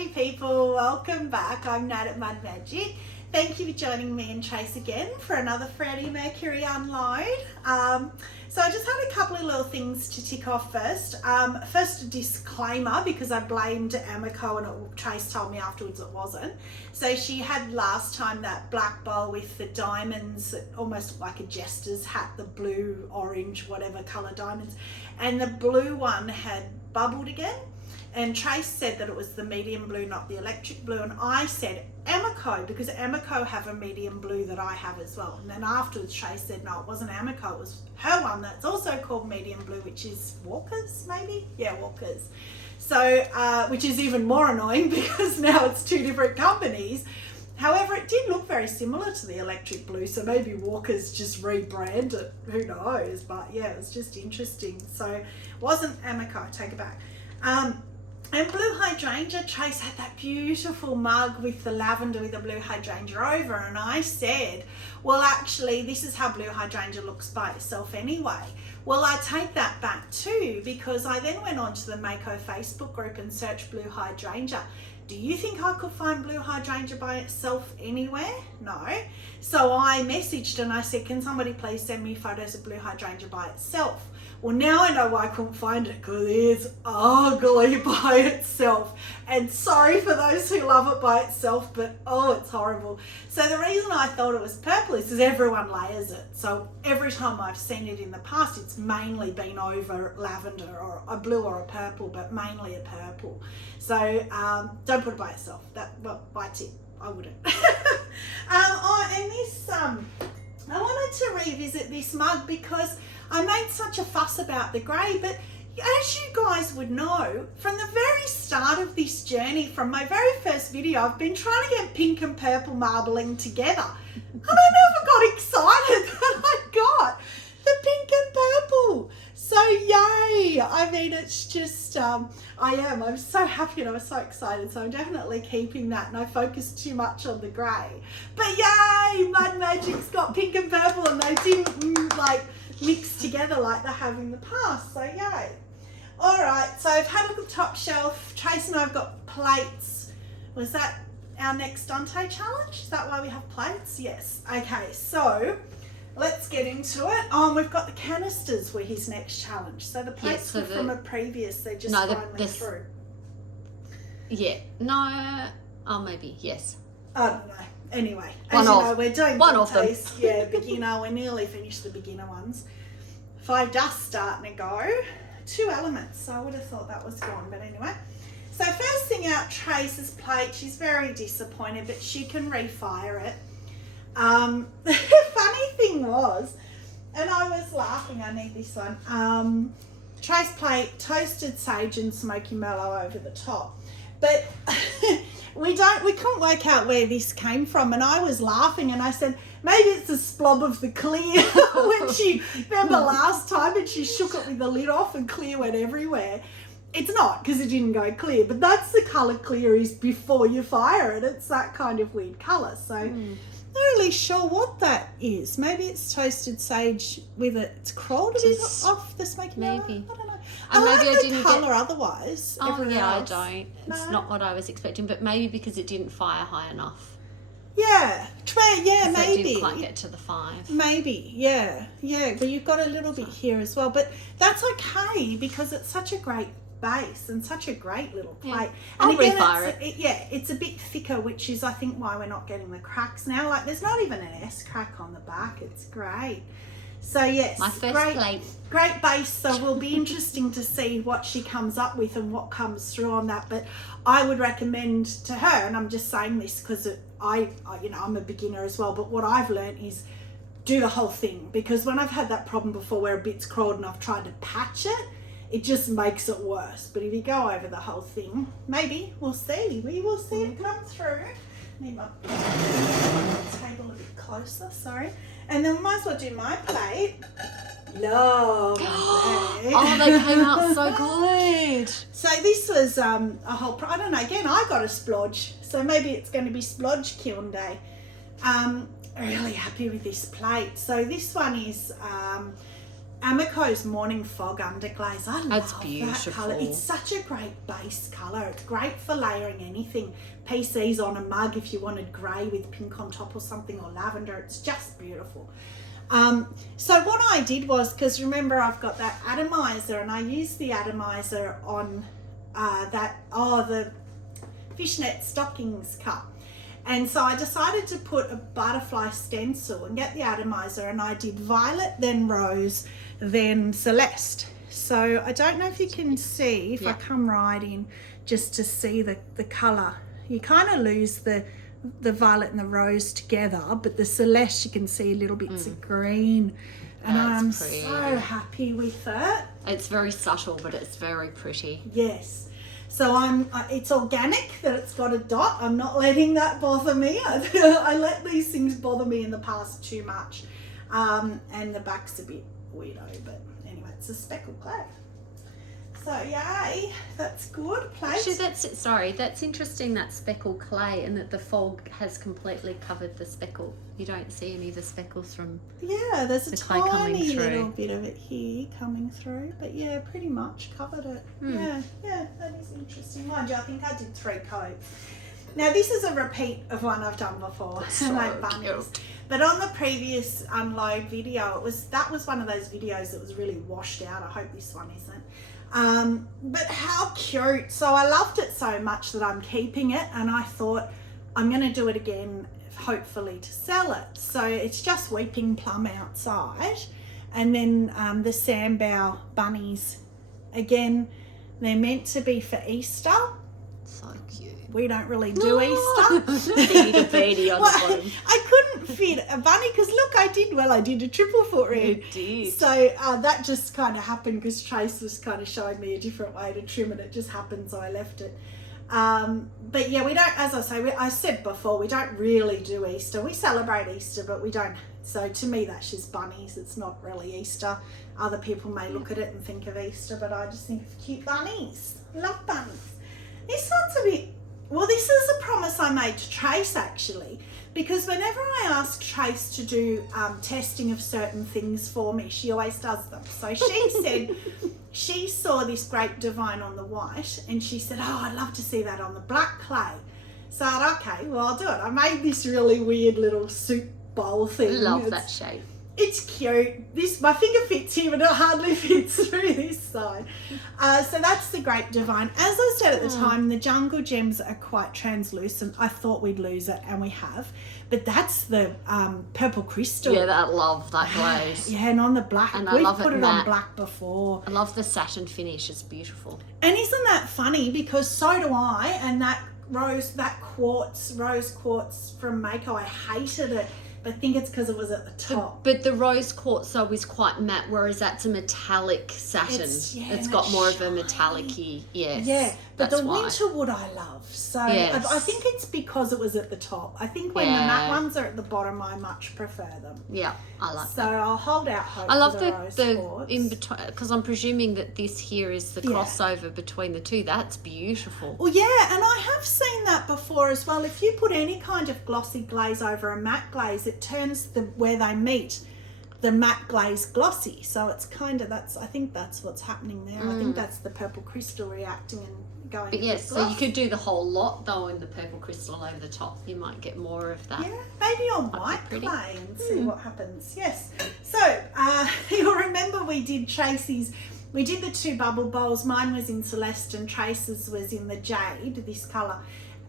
Howdy people, welcome back. I'm Nat at Mud Magic. Thank you for joining me and Trace again for another Freddie Mercury unload. So I just had a couple of little things to tick off first. First a disclaimer, because I blamed Amaco and Trace told me afterwards it wasn't. So she had last time that black bowl with the diamonds, almost like a jester's hat, the blue, orange, whatever colour diamonds. And the blue one had bubbled again. And Trace said that it was the medium blue, not the electric blue. And I said Amaco, because Amaco have a medium blue that I have as well. And then afterwards Trace said, no, it wasn't Amaco, it was her one that's also called medium blue, which is Walker's maybe? Yeah, Walker's. So, which is even more annoying because now it's two different companies. However, it did look very similar to the electric blue, so maybe Walker's just rebranded, who knows? But yeah, it was just interesting. So it wasn't Amaco, I take it back. And blue hydrangea, Trace had that beautiful mug with the lavender with the blue hydrangea over, and I said, well, actually, this is how blue hydrangea looks by itself anyway. Well, I take that back too, because I then went onto the Mayco Facebook group and searched blue hydrangea. Do you think I could find blue hydrangea by itself anywhere? No. So I messaged and I said, can somebody please send me photos of blue hydrangea by itself? Well, now I know why I couldn't find it, because it is ugly by itself. And sorry for those who love it by itself, but oh, it's horrible. So the reason I thought it was purple is because everyone layers it. So every time I've seen it in the past, it's mainly been over lavender or a blue or a purple, but mainly a purple. So don't put it by itself. Well, by tip, I wouldn't. And this, I wanted to revisit this mug because I made such a fuss about the grey, but as you guys would know, from the very start of this journey, from my very first video, I've been trying to get pink and purple marbling together. And I never got excited that I got the pink and purple. So yay! I mean, it's just, I'm so happy and I'm so excited. So I'm definitely keeping that, and I focused too much on the grey. But yay! Mud Magic's got pink and purple, and they didn't mixed together like they have in the past, so yay. All right, so I've had a look at the top shelf. Trace and I've got plates. Was that our next Dante challenge? Is that why we have plates? Yes. Okay, so let's get into it. Oh, and we've got the canisters were his next challenge. So the plates were from a previous, they just finally through. Yeah, no, maybe, yes. I don't know. Anyway, as you know, we're doing Dante's, beginner. We're nearly finished the beginner ones. Five dust starting to go. 2 elements, so I would have thought that was gone, but anyway. So first thing out, Trace's plate. She's very disappointed, but she can refire it. The funny thing was, and I was laughing, I need this one. Trace plate, toasted sage and smoky mallow over the top. But we couldn't work out where this came from, and I was laughing and I said, maybe it's a splob of the clear. When she, remember last time, and she shook it with the lid off and clear went everywhere. It's not, because it didn't go clear, but that's the colour clear is before you fire it. It's that kind of weird colour. So not really sure what that is. Maybe it's toasted sage with it's crawled a bit off the smoky mallow. Maybe. I don't know. And I maybe like I didn't the colour otherwise. Oh yeah, else. I don't. It's No. not what I was expecting, but maybe because it didn't fire high enough. Yeah, So maybe. it didn't quite get to the 5. Maybe, yeah. But you've got a little bit here as well, but that's okay because it's such a great base and such a great little plate. Yeah. And I'll refire it. It's a bit thicker, which is I think why we're not getting the cracks now. Like there's not even an S crack on the back. It's great. So yes, My first plate. Great base. So it'll be interesting to see what she comes up with and what comes through on that. But I would recommend to her, and I'm just saying this because I'm a beginner as well. But what I've learned is do the whole thing, because when I've had that problem before where a bit's crawled and I've tried to patch it, it just makes it worse. But if you go over the whole thing, maybe we'll see. We will see it come through. Need my table a bit closer, sorry. And then we might as well do my plate. Lovely. Oh, they came out so good. So this was a whole, I don't know, again, I got a splodge. So maybe it's going to be splodge kiln day. Really happy with this plate. So this one is Amaco's Morning Fog Underglaze. I That's love beautiful. that colour. It's such a great base colour. It's great for layering anything. PCs on a mug if you wanted grey with pink on top or something, or lavender. It's just beautiful. So what I did was, because remember I've got that atomizer, and I used the atomizer on the fishnet stockings cup. And so I decided to put a butterfly stencil and get the atomizer, and I did violet, then rose, then celeste. So I don't know if you can see, if I come right in just to see the colour, you kind of lose the violet and the rose together, but the celeste you can see little bits of green, and I'm so happy with it. It's very subtle, but it's very pretty. Yes. So it's organic that it's got a dot. I'm not letting that bother me. I let these things bother me in the past too much. And the back's a bit weirdo, but anyway, it's a speckled clay. So yay, that's good. Actually, that's interesting, that speckled clay, and that the fog has completely covered the speckle. You don't see any of the speckles from there's a clay coming tiny through. little bit of it here coming through, but yeah, pretty much covered it. Yeah, that is interesting. Mind you, I think I did 3 coats. Now this is a repeat of one I've done before. So bunnies. But on the previous unload video, that was one of those videos that was really washed out. I hope this one isn't. But how cute. So I loved it so much that I'm keeping it, and I thought I'm going to do it again, hopefully to sell it. So it's just weeping plum outside, and then the sandbow bunnies, again, they're meant to be for Easter. So cute. We don't really do Easter. Beady on the bottom. I couldn't fit a bunny because look, I did a triple foot red. You did. So that just kind of happened because Trace was kind of showing me a different way to trim, and it just happened, so I left it. But yeah, we don't, as I say, I said before, we don't really do Easter. We celebrate Easter, but we don't. So to me, that's just bunnies. It's not really Easter. Other people may look at it and think of Easter, but I just think of cute bunnies. Love bunnies. This one's a bit, well, this is a promise I made to Trace actually, because whenever I ask Trace to do testing of certain things for me, she always does them. So she said she saw this grape divine on the white, and she said, oh, I'd love to see that on the black clay. So I thought, okay, well, I'll do it. I made this really weird little soup bowl thing. Love that shape. It's cute. My finger fits here, but it hardly fits through this side. So that's the grape divine. As I said at the time, the jungle gems are quite translucent. I thought we'd lose it, and we have. But that's the purple crystal. Yeah, I love that glaze. Yeah, and on the black. And I love put it matte on black before. I love the satin finish. It's beautiful. And isn't that funny? Because so do I. And that rose quartz from Mayco, I hated it. But I think it's because it was at the top. But the rose quartz though is quite matte, whereas that's a metallic satin. It's got more of a metallic-y, yes. Yeah, but that's the why. winterwood I love. So Yes. I think it's because it was at the top. I think when the matte ones are at the bottom, I much prefer them. Yeah, I like So I'll hold out hope I love for the rose quartz. in between, because I'm presuming that this here is the crossover between the two. That's beautiful. Well, yeah, and I have seen that before as well. If you put any kind of glossy glaze over a matte glaze, it turns where they meet the matte glaze glossy. So it's kind of, I think that's what's happening there. I think that's the purple crystal reacting and going. But yes, so you could do the whole lot though in the purple crystal over the top. You might get more of that. Yeah, maybe on white clay and see what happens. Yes. So you'll remember we did Tracy's. We did the 2 bubble bowls. Mine was in Celeste and Trace's was in the jade, this colour.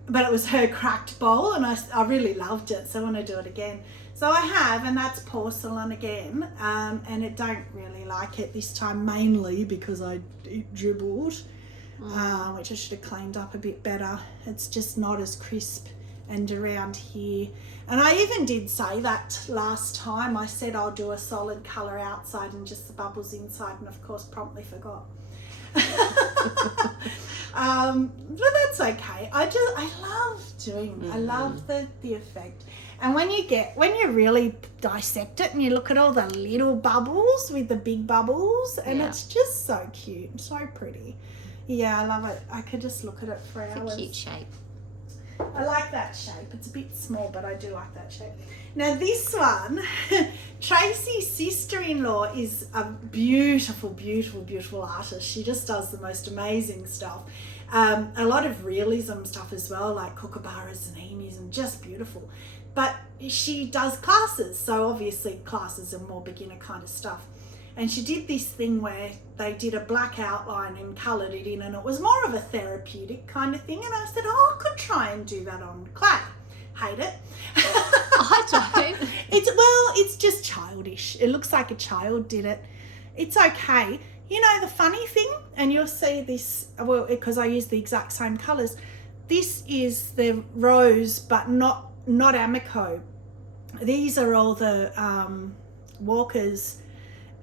But it was her cracked bowl, and I really loved it, so I want to do it again. So I have, and that's porcelain again, and I don't really like it this time, mainly because it dribbled, which I should have cleaned up a bit better. It's just not as crisp and around here. And I even did say that last time. I said I'll do a solid colour outside and just the bubbles inside, and of course promptly forgot. But that's okay. I love doing. I love the effect. And when you really dissect it and you look at all the little bubbles with the big bubbles, and it's just so cute, so pretty. Yeah, I love it. I could just look at it for hours. It's a cute shape. I like that shape. It's a bit small, but I do like that shape. Now this one, Tracy's sister-in-law is a beautiful, beautiful, beautiful artist. She just does the most amazing stuff. A lot of realism stuff as well, like kookaburras and emus, and just beautiful. But she does classes, so obviously classes are more beginner kind of stuff. And she did this thing where they did a black outline and coloured it in, and it was more of a therapeutic kind of thing. And I said, oh, I could try and do that on clay. Hate it. I don't. It's just childish. It looks like a child did it. It's okay. You know, the funny thing, and you'll see this, well, because I use the exact same colours. This is the rose, but not Amaco. These are all the Walkers,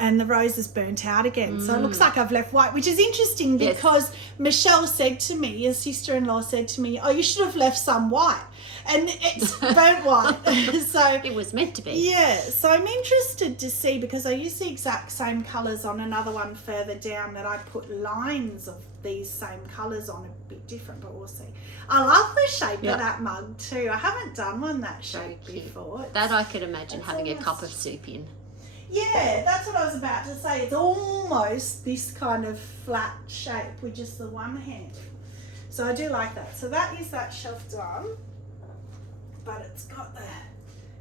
and the rose is burnt out again. So it looks like I've left white, which is interesting because Michelle said to me, his sister-in-law said to me, oh, you should have left some white. And it's burnt white. So it was meant to be. Yeah, so I'm interested to see, because I use the exact same colours on another one further down that I put lines of these same colours on, a bit different, but we'll see. I love the shape of that mug too. I haven't done one that shape before. That I could imagine having a cup of soup in. Yeah, that's what I was about to say. It's almost this kind of flat shape with just the one hand. So I do like that. So that is that shelf done. But it's got the,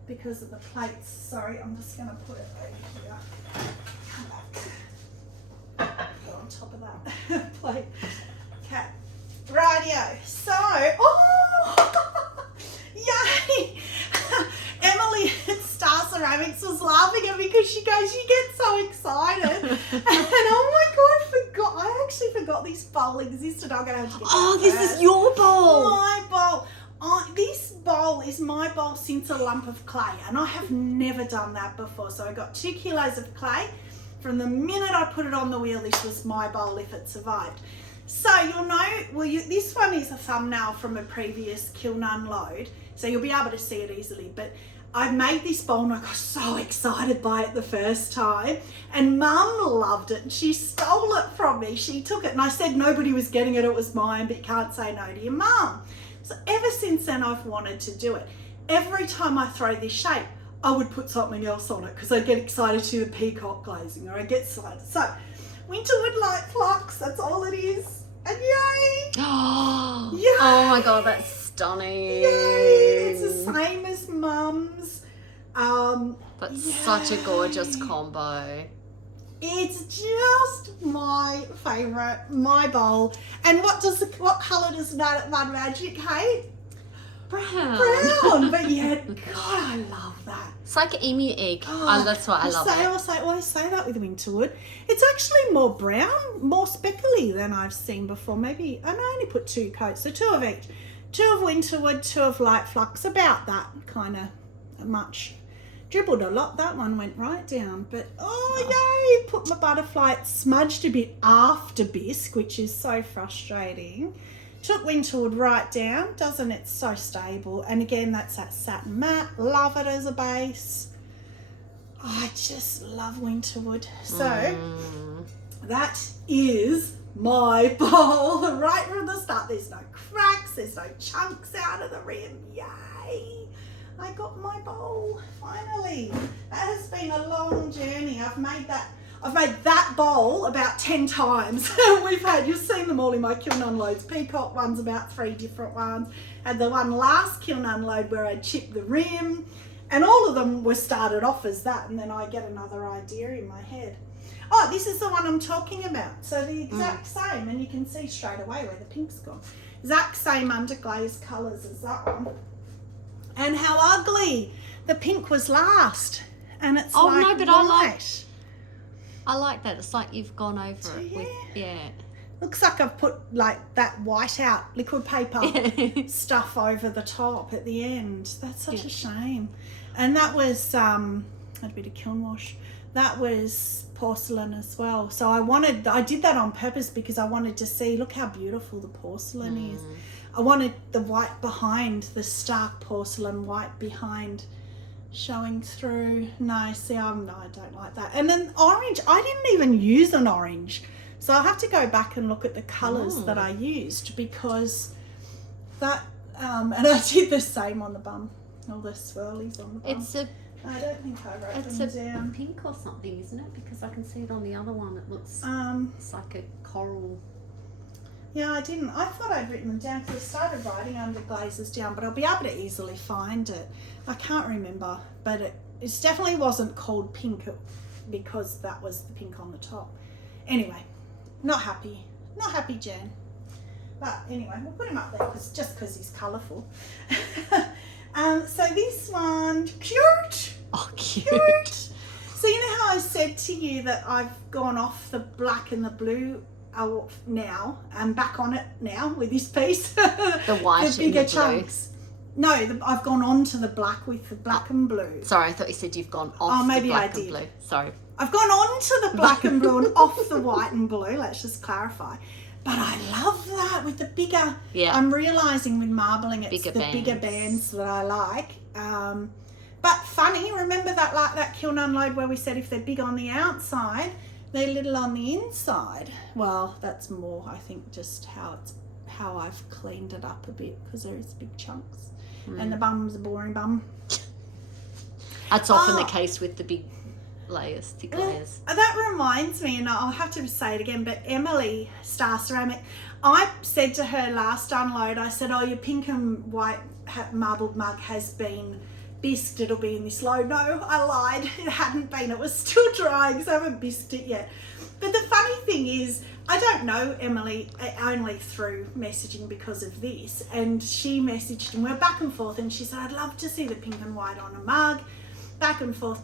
because of the plates, sorry, I'm just going to put it over here. Come back. Put on top of that plate. Okay. Rightio. So, yay! Emily at Star Ceramics was laughing at me because she goes, you get so excited. And oh my God, I actually forgot this bowl existed. I'm going to have to get this is your bowl. My bowl. This bowl is my bowl since a lump of clay, and I have never done that before. So I got 2 kilos of clay. From the minute I put it on the wheel, this was my bowl if it survived. So you'll know, this one is a thumbnail from a previous kiln unload, so you'll be able to see it easily. But I made this bowl and I got so excited by it the first time, and Mum loved it. She stole it from me. She took it, and I said nobody was getting it, it was mine, but you can't say no to your mum. So ever since then, I've wanted to do it. Every time I throw this shape, I would put something else on it because I get excited to the peacock glazing, or I get excited. So Winterwood light flux, that's all it is. And yay! Yay! Oh my God, that's stunning. Yay! It's the same as Mum's. But such a gorgeous combo. It's just my favourite, my bowl. And what colour does Mud Magic hate? Brown. Brown. But yeah, God, I love that. It's like emu egg. That's why I love it. I always say that with Winterwood. It's actually more brown, more speckly than I've seen before. Maybe, and I only put 2 coats, so 2 of each. 2 of Winterwood, 2 of Light Flux, about that kind of much. Dribbled a lot, that one went right down, but yay, put my butterfly, it smudged a bit after bisque, which is so frustrating. Took Winterwood right down, doesn't it? So stable. And again, that's that satin matte, love it as a base. I just love Winterwood. So that is my bowl right from the start. There's no cracks, there's no chunks out of the rim, yay. I got my bowl, finally. That has been a long journey. I've made that bowl about 10 times. You've seen them all in my kiln unloads. Peacock ones, about 3 different ones. Had the one last kiln unload where I chipped the rim. And all of them were started off as that, and then I get another idea in my head. Oh, this is the one I'm talking about. So the exact same, and you can see straight away where the pink's gone. Exact same underglaze colours as that one. And how ugly. The pink was last. And it's I like that. It's like you've gone over it with, Looks like I've put like that white out liquid paper stuff over the top at the end. That's such a shame. And that was, I had a bit of kiln wash. That was porcelain as well. So I did that on purpose because I wanted to see, look how beautiful the porcelain is. I wanted the white behind, the stark porcelain white behind showing through. No, I don't like that. And then orange, I didn't even use an orange. So I'll have to go back and look at the colours that I used, because that And I did the same on the bum, all the swirlies on the bum. I don't think I wrote it's them a down. pink or something, isn't it? Because I can see it on the other one. It looks it's like a coral. Yeah, I didn't. I thought I'd written them down because I started writing under glazes down, but I'll be able to easily find it. I can't remember, but it definitely wasn't called pink because that was the pink on the top. Anyway, not happy, Jen. But anyway, we'll put him up there just because he's colourful. So this one, cute. Oh, cute. So you know how I said to you that I've gone off the black and the blue now and back on it now with this piece. The white the bigger and the chunks. No, I've gone on to the black with the black and blue. Sorry, I thought you said you've gone off maybe the black I and blue. Sorry. I've gone on to the black and blue and off the white and blue. Let's just clarify. But I love that with the bigger. Yeah. I'm realising with marbling, it's bigger bigger bands that I like. But funny, remember that kiln unload where we said if they're big on the outside, they're little on the inside. Well, that's more, I think, just how I've cleaned it up a bit because there is big chunks. And the bum's a boring bum. That's often the case with the big layers, thick layers. That reminds me, and I'll have to say it again, but Emily, Star Ceramic, I said to her last unload, I said, oh, your pink and white marbled mug has been bisqued, it'll be in this load. No, I lied, it hadn't been, it was still drying, because I haven't bisqued it yet. But the funny thing is, I don't know Emily only through messaging because of this, and she messaged and we're back and forth, and she said, I'd love to see the pink and white on a mug, back and forth,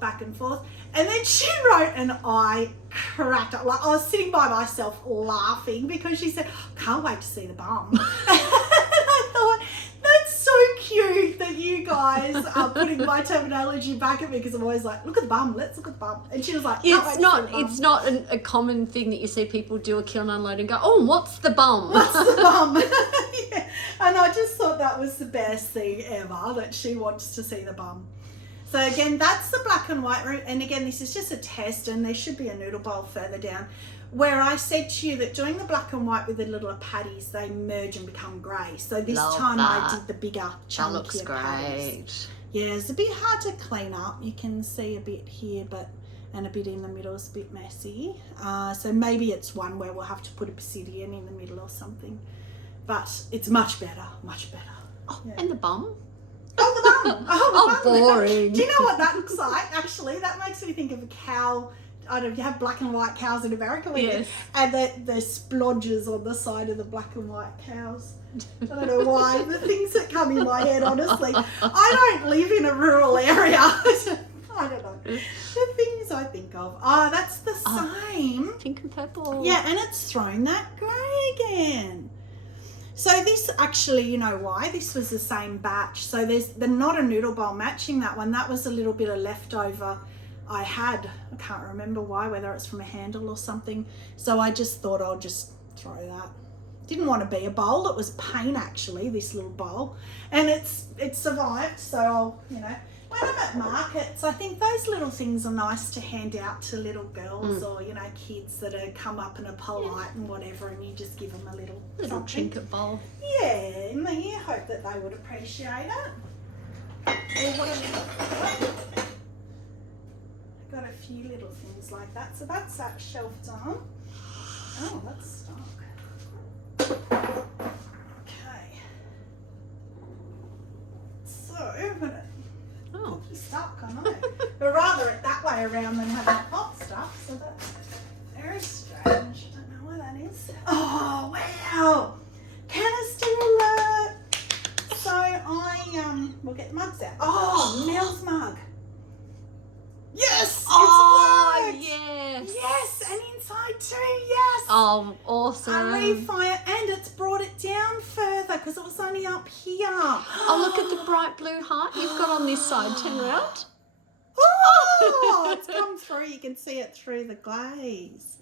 and then she wrote and I cracked up. Like I was sitting by myself laughing because she said, can't wait to see the bum. And I thought, that's so cute that you guys are putting my terminology back at me because I'm always like, look at the bum, let's look at the bum. And she was like, it's not a common thing that you see people do a kiln unload and go, oh, what's the bum? What's the bum? Yeah. And I just thought that was the best thing ever, that she wants to see the bum. So again, that's the black and white route. And again, this is just a test, and there should be a noodle bowl further down where I said to you that doing the black and white with the little patties, they merge and become grey. So this time I did the bigger, chunkier that looks great. patties. Yeah, it's a bit hard to clean up. You can see a bit here, and a bit in the middle is a bit messy. So maybe it's one where we'll have to put obsidian in the middle or something. But it's much better, much better. Oh, yeah. And the bum? Oh, the bum. Oh, the bum. boring. Do you know what that looks like? Actually, that makes me think of a cow. I don't know, you have black and white cows in America, yes. And the splodges on the side of the black and white cows. I don't know why. The things that come in my head, honestly. I don't live in a rural area. I don't know. The things I think of. Oh, that's the same. Pink and purple. Yeah, and it's thrown that grey again. So this actually, you know why? This was the same batch. So there's not a noodle bowl matching that one. That was a little bit of leftover I had. I can't remember why, whether it's from a handle or something. So I just thought I'll just throw that. Didn't want to be a bowl. It was pain actually, this little bowl. And it survived. So I'll, when I'm at markets, I think those little things are nice to hand out to little girls or, kids that are come up and are polite and whatever, and you just give them a little something. Trinket bowl. Yeah, and you hope that they would appreciate it. Or what have I've got a few little things like that. So that's that shelf done. Oh, that's stuck. Okay. So I'm going to stuck, I know. But rather it that way around than having it hot stuff, so that's very strange. I don't know why that is. Oh wow! Canister alert! So we'll get the mugs out. Oh, Mel's mug. Yes! Oh, it's worked! yes! Yes, and inside too, yes! Oh, awesome. A refire, and it's brought it down further because it was only up here. Oh, look at the bright blue heart you've got on this side. Turn around. Oh, it's come through. You can see it through the glaze.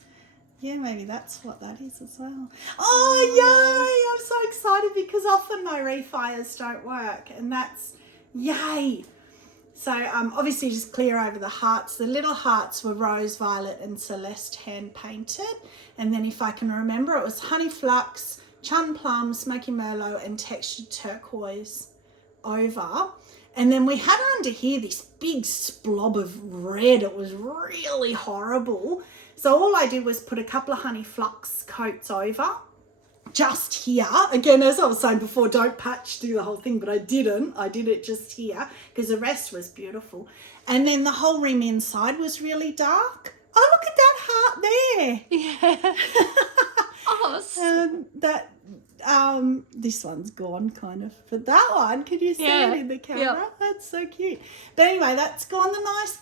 Yeah, maybe that's what that is as well. Oh, yay! I'm so excited because often my refires don't work, and that's yay. So obviously just clear over the hearts. The little hearts were rose, violet and celeste hand painted. And then if I can remember, it was honey flux, chun plum, smoky merlot, and textured turquoise over. And then we had under here this big splob of red. It was really horrible. So all I did was put a couple of honey flux coats over. Just here, again, as I was saying before, don't do the whole thing, but I didn't. I did it just here because the rest was beautiful. And then the whole rim inside was really dark. Oh, look at that heart there. Yeah. This one's gone kind of, but that one, can you see it in the camera? Yep. That's so cute. But anyway, that's gone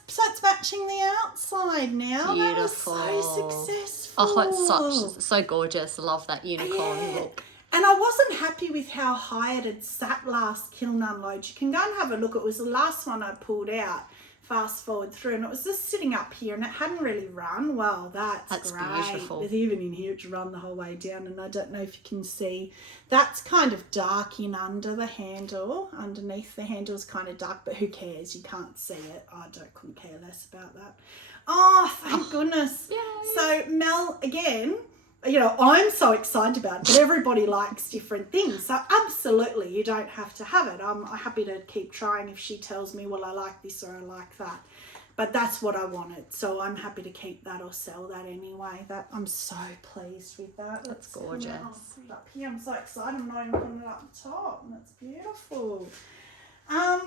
so it's matching the outside now. Beautiful. That was so successful. Oh, it's so gorgeous. I love that unicorn look. And I wasn't happy with how high it had sat last kiln unload. You can go and have a look. It was the last one I pulled out, fast forward through, and it was just sitting up here and it hadn't really run. Well, that's great. Beautiful. With even in here, it's run the whole way down, and I don't know if you can see, that's kind of dark in under the handle. Underneath the handle is kind of dark, but who cares? You can't see it. Couldn't care less about that. Oh, thank goodness. Yay. So Mel, again, I'm so excited about it, but everybody likes different things. So absolutely, you don't have to have it. I'm happy to keep trying if she tells me, well, I like this or I like that. But that's what I wanted. So I'm happy to keep that or sell that anyway. I'm so pleased with that. That's gorgeous. I'll put it up here. I'm so excited. I'm not even putting it up the top. And that's beautiful. So I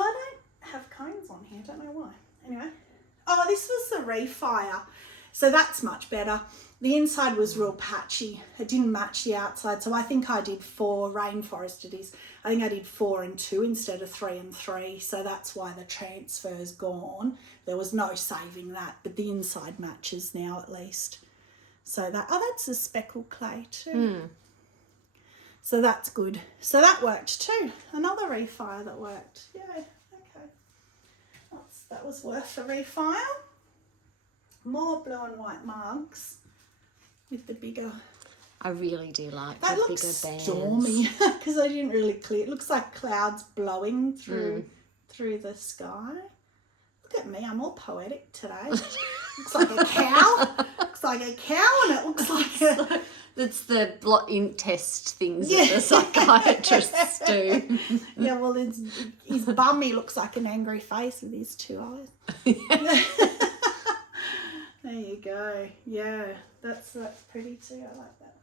don't have cones on here. I don't know why. Anyway. Oh, this was the refire. So that's much better. The inside was real patchy. It didn't match the outside. So I think I did 4, rainforest it is. I think I did 4 and 2 instead of 3 and 3. So that's why the transfer's gone. There was no saving that, but the inside matches now at least. So that's a speckled clay too. So that's good. So that worked too. Another refire that worked. Yeah, okay. That was worth the refire. More blue and white mugs with the bigger. I really do like that. The Looks bigger bands. stormy because I didn't really clear. It looks like clouds blowing through the sky. Look at me, I'm all poetic today. Looks like a cow. Looks like a cow, and it looks like That's the ink test things that the psychiatrists do. Yeah, well, his bum, he looks like an angry face with his 2 eyes. There you go. Yeah, that's pretty too. I like that.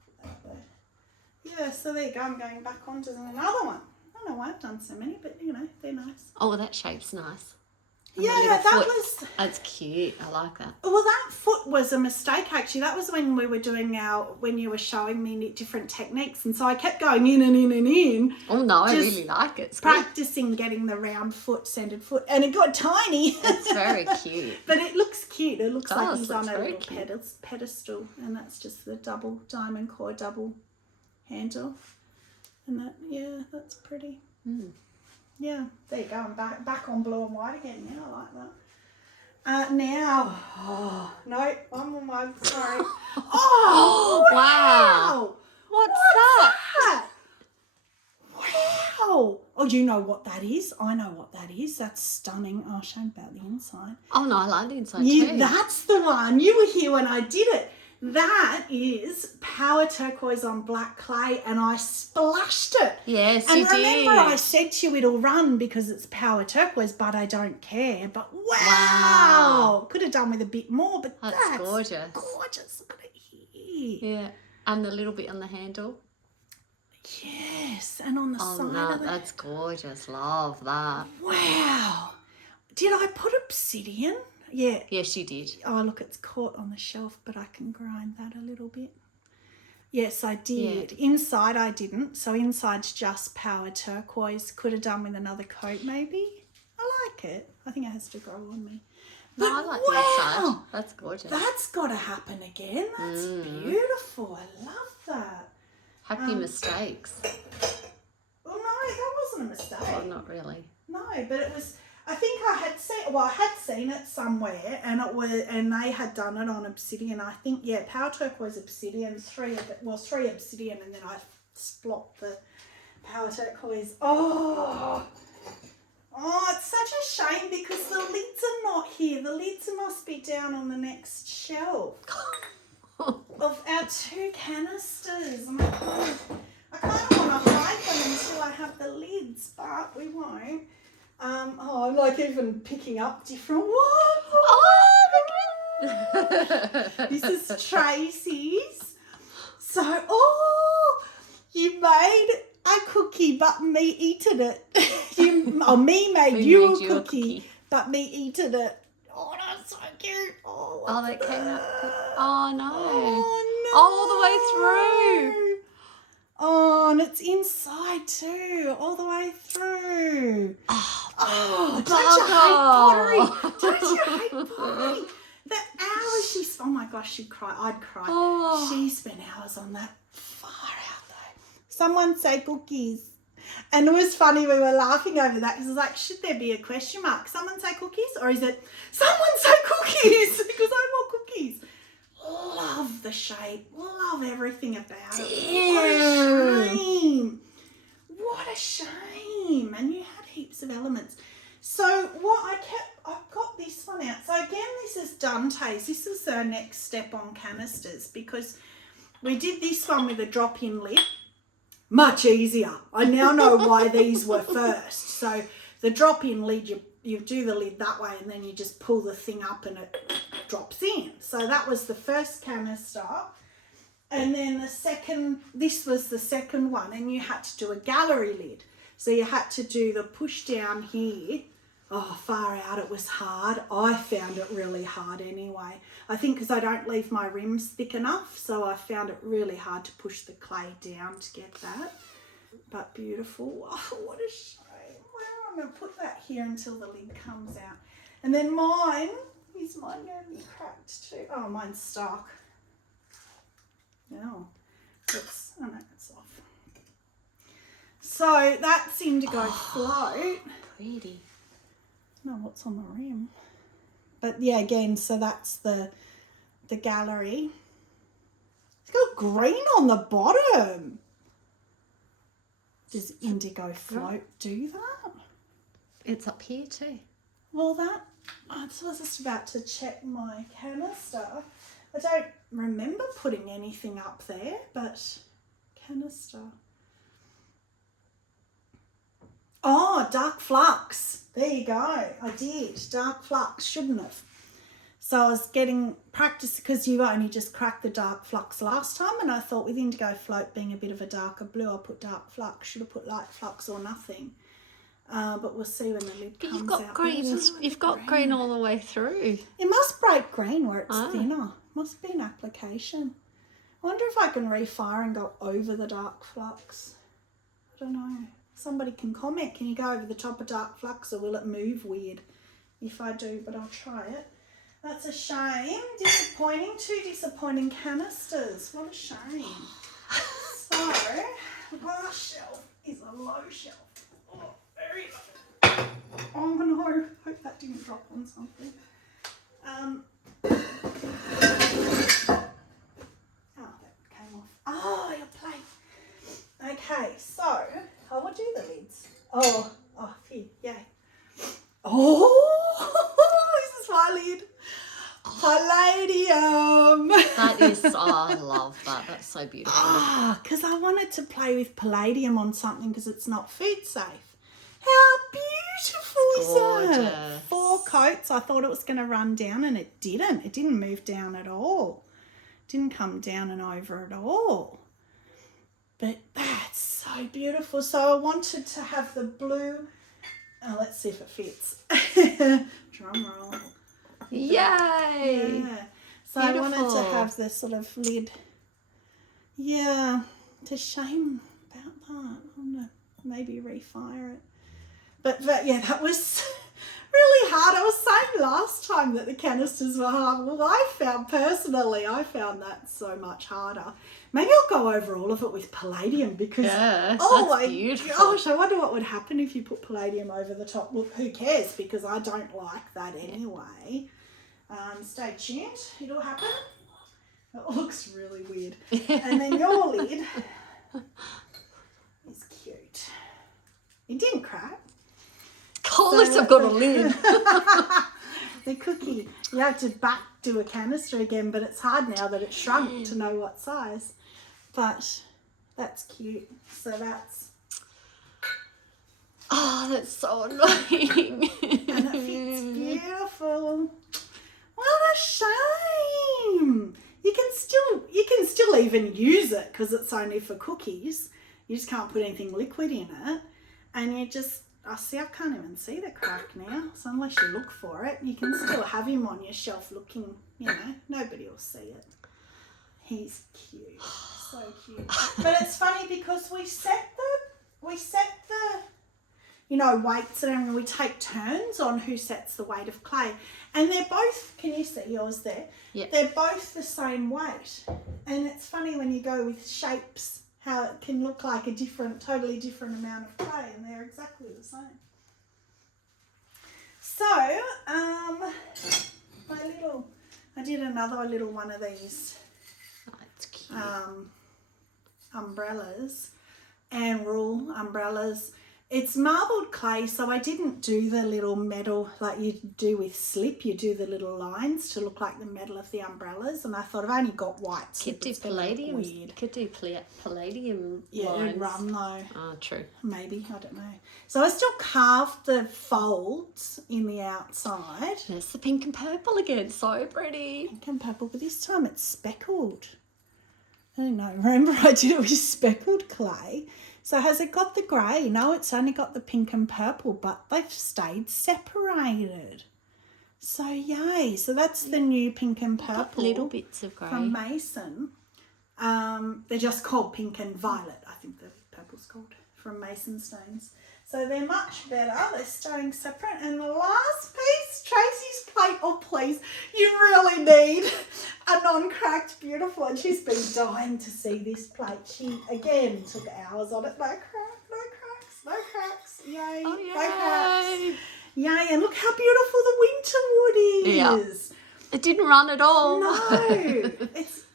Yeah, so there you go. I'm going back onto another one. I don't know why I've done so many, but they're nice. Oh, that shape's nice. And yeah, that's cute. I like that. Well, that foot was a mistake actually. That was when we were when you were showing me different techniques, and so I kept going in and in and in. Oh no, I really like it. It's practicing getting the round foot, centered foot, and it got tiny. It's very cute. But it looks cute. It looks like he's on a little pedestal, and that's just the double diamond core double handle, and that's pretty. Yeah, there you go. I'm back on blue and white again now. I like that. No, one more mug. Sorry. Oh, wow. What's that? Wow. Oh, you know what that is? I know what that is. That's stunning. Oh, shame about the inside. Oh, no, I like the inside too. That's the one. You were here when I did it. That is power turquoise on black clay, and I splashed it. Yes, and you did. And remember I said to you it'll run because it's power turquoise, but I don't care. But wow. Could have done with a bit more, but that's gorgeous. Gorgeous. Look at it here. Yeah, and the little bit on the handle. Yes, and on the side of it. That's gorgeous. Love that. Wow. Did I put obsidian? Yeah. Yes, you did. Oh, look, it's caught on the shelf, but I can grind that a little bit. Yes, I did. Yeah. Inside, I didn't. So inside's just power turquoise. Could have done with another coat, maybe. I like it. I think it has to grow on me. But I like the inside. That's gorgeous. That's got to happen again. That's beautiful. I love that. Happy mistakes. Well, no, that wasn't a mistake. Well, not really. No, but it was... I think I had seen it somewhere, and they had done it on obsidian. I think power turquoise obsidian, 3 obsidian, and then I splopped the power turquoise. Oh, it's such a shame because the lids are not here. The lids must be down on the next shelf. of our 2 canisters. And I kind of want to hide them until I have the lids, but we won't. I'm like even picking up different ones. This is Tracy's. So, you made a cookie, but me eaten it. Me made you a cookie, but me eaten it. Oh, that's so cute. Oh, that came out. Oh, no. Oh, no. All the way through. Oh, and it's inside too, all the way through. Oh, don't you hate pottery? Don't you hate pottery? The hours oh my gosh, she'd cry. I'd cry. Oh. She spent hours on that. Far out though. Someone say cookies. And it was funny, we were laughing over that because it was like, should there be a question mark? Someone say cookies? Or is it, someone say cookies? Because I want cookies. Love the shape. Love everything about it. What a shame. What a shame. And you had heaps of elements. So I've got this one out. So again, this is Dante's. This is our next step on canisters because we did this one with a drop-in lid. Much easier. I now know why these were first. So the drop-in lid, you do the lid that way and then you just pull the thing up and it drops in. So that was the first canister. And then this was the second one, and you had to do a gallery lid. So you had to do the push down here. Oh, far out, it was hard. I found it really hard anyway. I think because I don't leave my rims thick enough, so I found it really hard to push the clay down to get that. But beautiful. Oh, what a shame. Well, I'm going to put that here until the lid comes out. And then is mine going to be cracked too? Oh, mine's stuck. No, it's off. So that's Indigo Float. Pretty. No, what's on the rim? But yeah, again, so that's the gallery. It's got green on the bottom. Does Indigo Float do that? It's up here too. Well, I was just about to check my canister. I don't remember putting anything up there, but canister. Oh, dark flux. There you go. I did. Dark flux, shouldn't have. So I was getting practice because you only just cracked the dark flux last time, and I thought with Indigo Float being a bit of a darker blue, I'll put dark flux. Should have put light flux or nothing. But we'll see when the lid comes out. You've got green. You've got green all the way through. It must break green where it's thinner. Must be an application. I wonder if I can refire and go over the dark flux. I don't know. Somebody can comment. Can you go over the top of dark flux, or will it move weird if I do? But I'll try it. That's a shame. Disappointing. 2 disappointing canisters. What a shame. So, our shelf is a low shelf. Oh, very low. Oh no. Hope that didn't drop on something. That came off. Oh, your plate. Okay, so I will do the lids. Oh, here, yay. Oh, this is my lid. Palladium. That is, I love that. That's so beautiful. Because I wanted to play with palladium on something because it's not food safe. How beautiful is it? 4 coats. I thought it was going to run down and it didn't. It didn't move down at all. It didn't come down and over at all. But that's so beautiful. So I wanted to have the blue. Oh, let's see if it fits. Drum roll. Yay! Yeah. So Beautiful. I wanted to have this sort of lid. Yeah. It's a shame about that. I'm going to maybe refire it. But yeah, that was really hard. I was saying last time that the canisters were hard. Well, I found that so much harder. Maybe I'll go over all of it with palladium because, that's my beautiful. gosh, I wonder what would happen if you put palladium over the top. Look, who cares? Because I don't like that anyway. Stay tuned. It'll happen. It looks really weird. And then your lid is cute. It didn't crack. At least I've got a lid. The cookie. You have to back do a canister again, but it's hard now that it's shrunk to know what size. But that's cute. So that's... Oh, that's so annoying. And it fits beautiful. What a shame. You can still even use it because it's only for cookies. You just can't put anything liquid in it. And you just, I can't even see the crack now. So unless you look for it, you can still have him on your shelf looking, nobody will see it. He's cute. So cute. But it's funny because we set the weights and we take turns on who sets the weight of clay. And they're both, can you see yours there? Yeah. They're both the same weight. And it's funny when you go with shapes, how it can look like a totally different amount of clay, and they're exactly the same. So, I did another little one of these That's cute. umbrellas and rule umbrellas. It's marbled clay, so I didn't do the little metal like you do with slip. You do the little lines to look like the metal of the umbrellas, and I thought I've only got white slip. Could do palladium. Weird. Could do palladium. Yeah, lines. it'd run though. Oh, true. Maybe, I don't know. So I still carved the folds in the outside. There's the pink and purple again. So pretty. Pink and purple, but this time it's speckled. I don't know. Remember I did it with speckled clay. So has it got the grey? No, it's only got the pink and purple, but they've stayed separated. So yay. So that's the new pink and purple. Little bits of grey. From Mason. They're just called pink and violet. I think the purple's called, from Mason stones. So they're much better. They're staying separate. And the last piece, Tracy's plate. Oh, please, you really need a non-cracked beautiful one. She's been dying to see this plate. She, again, took hours on it. No cracks. Yay. Oh, yay. No cracks. Yay. And look how beautiful the winter wood is. Yeah. It didn't run at all. No. It's...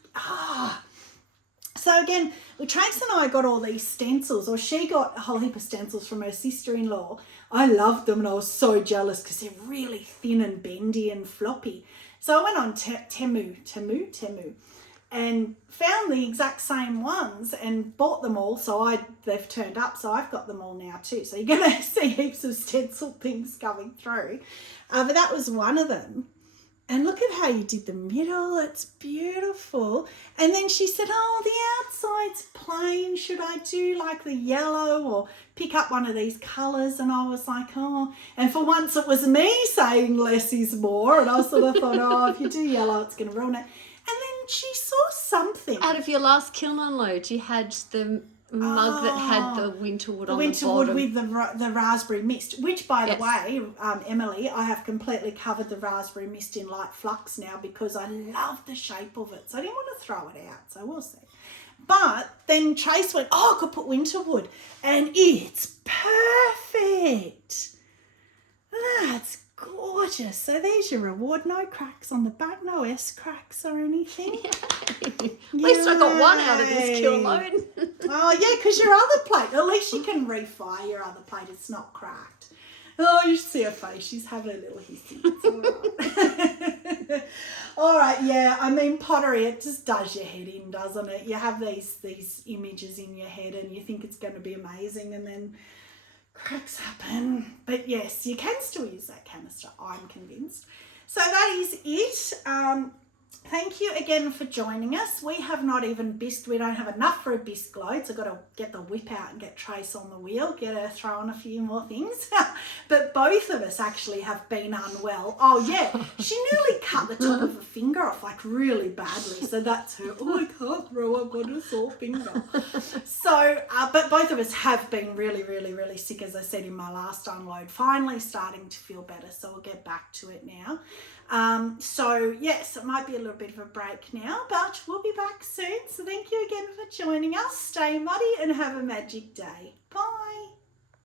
So again, Trace and I got all these stencils, or she got a whole heap of stencils from her sister-in-law. I loved them and I was so jealous because they're really thin and bendy and floppy. So I went on Temu and found the exact same ones and bought them all. So they've turned up, so I've got them all now too. So you're going to see heaps of stencil things coming through. But that was one of them. And look at how you did the middle. It's beautiful. And then she said, oh, the outside's plain. Should I do like the yellow or pick up one of these colours? And I was like, oh. And for once it was me saying less is more. And I sort of thought, oh, if you do yellow, it's going to ruin it. And then she saw something. Out of your last kiln unload, you had the mug that had the winter wood on the winter bottom. wood with the raspberry mist, which, by the way, Emily, I have completely covered the raspberry mist in light flux now because I love the shape of it. So I didn't want to throw it out, so we'll see. But then Trace went, oh, I could put winter wood, and it's perfect. That's gorgeous. So there's your reward. No cracks on the back, no S cracks or anything. At least I got one out of this kiln load. Oh, yeah, because your other plate, at least you can refire your other plate. It's not cracked. Oh, you should see her face. She's having a little hissy. It's all right. All right, yeah. I mean, pottery, it just does your head in, doesn't it? You have these images in your head and you think it's going to be amazing, and then cracks happen. But yes, you can still use that canister, I'm convinced. So that is it. Thank you again for joining us. We have not even bisqued. We don't have enough for a bisque load, so I've got to get the whip out and get Trace on the wheel, get her throwing a few more things. But both of us actually have been unwell. Oh yeah, she nearly cut the top of her finger off, like really badly. So that's her. Oh, I can't throw, I've got a sore finger. So, but both of us have been really, really, really sick, as I said in my last unload. Finally starting to feel better, so we'll get back to it now. So yes, it might be a little bit of a break now, but we'll be back soon. So thank you again for joining us. Stay muddy and have a magic day. Bye.